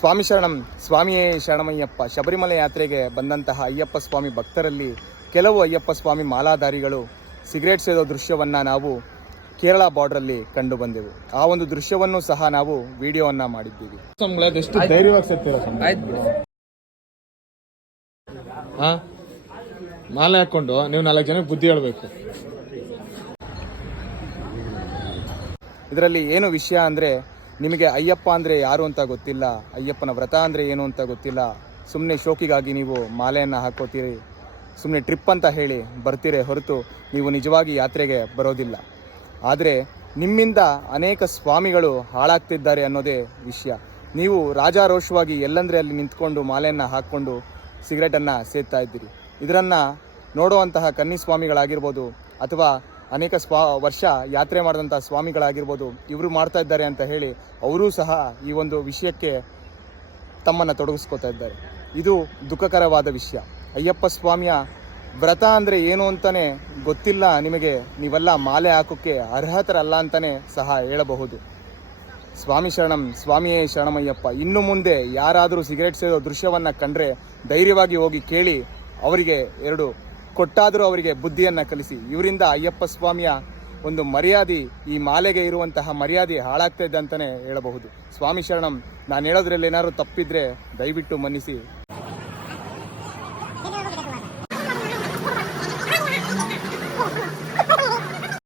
ಸ್ವಾಮಿ ಶರಣಂ, ಸ್ವಾಮಿಯೇ ಶರಣಮಯ್ಯಪ್ಪ. ಶಬರಿಮಲೆ ಯಾತ್ರೆಗೆ ಬಂದಂತಹ ಅಯ್ಯಪ್ಪ ಸ್ವಾಮಿ ಭಕ್ತರಲ್ಲಿ ಕೆಲವು ಅಯ್ಯಪ್ಪ ಸ್ವಾಮಿ ಮಾಲಾಧಾರಿಗಳು ಸಿಗರೇಟ್ ಸೇದೋ ದೃಶ್ಯವನ್ನು ನಾವು ಕೇರಳ ಬಾರ್ಡ್ರಲ್ಲಿ ಕಂಡು ಬಂದೆವು. ಆ ಒಂದು ದೃಶ್ಯವನ್ನು ಸಹ ನಾವು ವಿಡಿಯೋವನ್ನು ಮಾಡಿದ್ದೀವಿ. ಎಷ್ಟು ಧೈರ್ಯವಾಗಿ ಸೇರ್ತೀರ ಮಾಲೆ ಹಾಕೊಂಡು ನೀವು 4 ಜನಕ್ಕೆ ಬುದ್ಧಿ ಹೇಳಬೇಕು. ಇದರಲ್ಲಿ ಏನು ವಿಷಯ ಅಂದರೆ, ನಿಮಗೆ ಅಯ್ಯಪ್ಪ ಅಂದರೆ ಯಾರು ಅಂತ ಗೊತ್ತಿಲ್ಲ, ಅಯ್ಯಪ್ಪನ ವ್ರತ ಅಂದರೆ ಏನು ಅಂತ ಗೊತ್ತಿಲ್ಲ, ಸುಮ್ಮನೆ ಶೋಕಿಗಾಗಿ ನೀವು ಮಾಲೆಯನ್ನು ಹಾಕೋತೀರಿ, ಸುಮ್ಮನೆ ಟ್ರಿಪ್ ಅಂತ ಹೇಳಿ ಬರ್ತೀರಿ ಹೊರತು ನೀವು ನಿಜವಾಗಿ ಯಾತ್ರೆಗೆ ಬರೋದಿಲ್ಲ. ಆದರೆ ನಿಮ್ಮಿಂದ ಅನೇಕ ಸ್ವಾಮಿಗಳು ಹಾಳಾಗ್ತಿದ್ದಾರೆ ಅನ್ನೋದೇ ವಿಷಯ. ನೀವು ರಾಜಾರೋಷವಾಗಿ ಎಲ್ಲಂದರೆ ಅಲ್ಲಿ ನಿಂತ್ಕೊಂಡು ಮಾಲೆಯನ್ನು ಹಾಕ್ಕೊಂಡು ಸಿಗರೇಟನ್ನು ಸೇದ್ತಾ ಇದ್ದೀರಿ. ಇದನ್ನು ನೋಡುವಂತಹ ಕನ್ನಿಸ್ವಾಮಿಗಳಾಗಿರ್ಬೋದು ಅಥವಾ ಅನೇಕ ವರ್ಷ ಯಾತ್ರೆ ಮಾಡಿದಂಥ ಸ್ವಾಮಿಗಳಾಗಿರ್ಬೋದು, ಇವರು ಮಾಡ್ತಾ ಇದ್ದಾರೆ ಅಂತ ಹೇಳಿ ಅವರೂ ಸಹ ಈ ಒಂದು ವಿಷಯಕ್ಕೆ ತಮ್ಮನ್ನು ತೊಡಗಿಸ್ಕೋತಾ ಇದ್ದಾರೆ. ಇದು ದುಃಖಕರವಾದ ವಿಷಯ. ಅಯ್ಯಪ್ಪ ಸ್ವಾಮಿಯ ವ್ರತ ಅಂದರೆ ಏನು ಅಂತಲೇ ಗೊತ್ತಿಲ್ಲ ನಿಮಗೆ, ನೀವೆಲ್ಲ ಮಾಲೆ ಹಾಕೋಕ್ಕೆ ಅರ್ಹತರಲ್ಲ ಅಂತಲೇ ಸಹ ಹೇಳಬಹುದು. ಸ್ವಾಮಿ ಶರಣಂ, ಸ್ವಾಮಿಯೇ ಶರಣಮಯ್ಯಪ್ಪ. ಇನ್ನು ಮುಂದೆ ಯಾರಾದರೂ ಸಿಗರೇಟ್ ಸೇದೋ ದೃಶ್ಯವನ್ನು ಕಂಡ್ರೆ ಧೈರ್ಯವಾಗಿ ಹೋಗಿ ಕೇಳಿ, ಅವರಿಗೆ 2 ಕೊಟ್ಟಾದರೂ ಅವರಿಗೆ ಬುದ್ಧಿಯನ್ನು ಕಲಿಸಿ. ಇವರಿಂದ ಅಯ್ಯಪ್ಪ ಸ್ವಾಮಿಯ ಒಂದು ಮರ್ಯಾದೆ, ಈ ಮಾಲೆಗೆ ಇರುವಂತಹ ಮರ್ಯಾದೆ ಹಾಳಾಗ್ತಾ ಇದೆ ಅಂತಲೇ ಹೇಳಬಹುದು. ಸ್ವಾಮಿ ಶರಣಂ. ನಾನು ಹೇಳೋದ್ರಲ್ಲಿ ಏನಾದರೂ ತಪ್ಪಿದ್ರೆ ದಯವಿಟ್ಟು ಮನ್ನಿಸಿ.